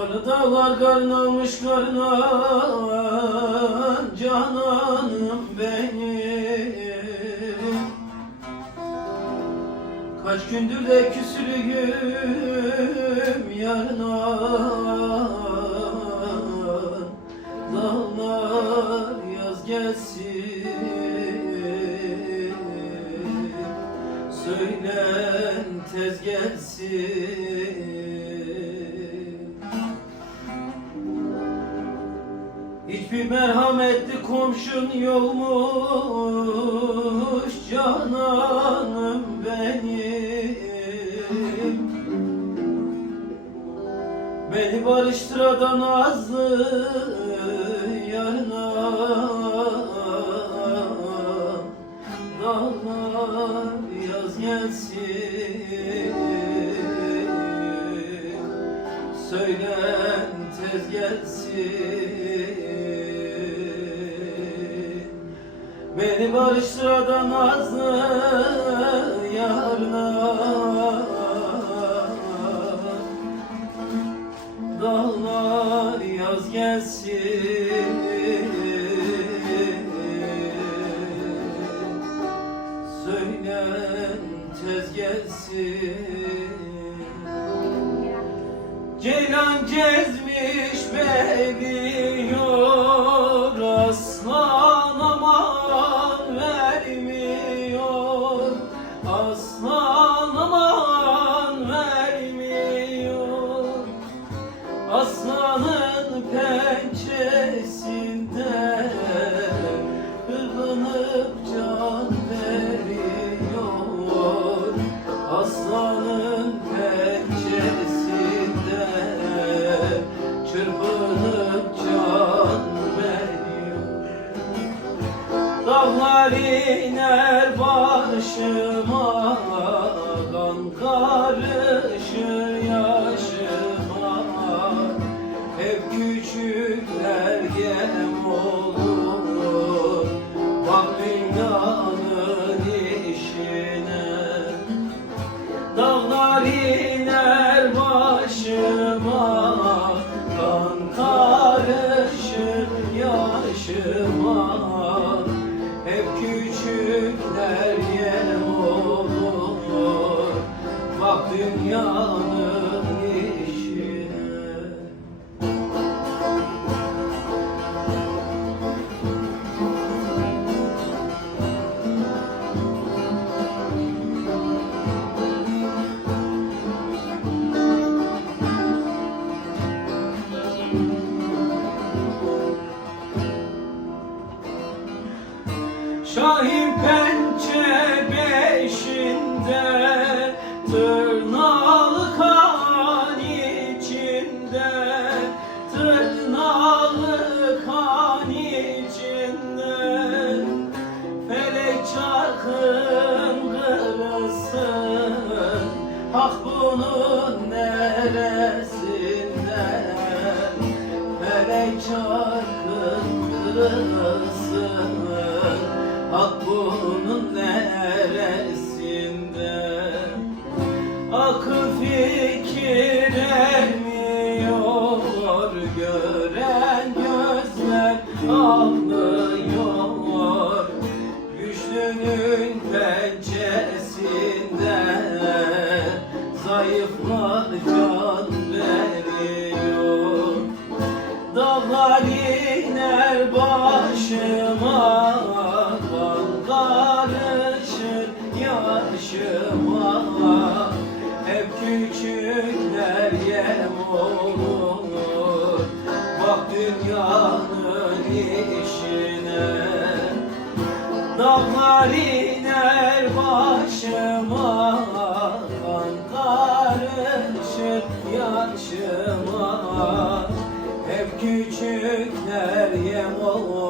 Karlı dağlar karın almış karnan Cananım benim. Kaç gündür de küsülüyüm yarına Dağlar yaz gelsin Söylen tez gelsin Hiçbir merhametli komşun yokmuş cananım benim. Beni barıştıradan azlı Söylen tez gelsin. Beni barıştıradan azlı yarına. Dağlar yaz gelsin. Söylen tez gelsin Ceylan gezmiş veriyor Aslan aman vermiyor. Aslan Bak dünyanın işine Dağlar iner başıma Kan karışır yaşıma. Hep küçükler yem olur Bak dünyanın Tırnalı kan içinde Tırnalı kan içinde. Felek çarkın kırılsın Hak bunun neresinde Felek çarkın kırılsın bunun Güçlünün pençesinde Zayıflar can veriyor. Dağlar iner başıma Kan karışır yaşıma. Hep küçükler yem olur Bak dünyanın işine. Dağlar iner yem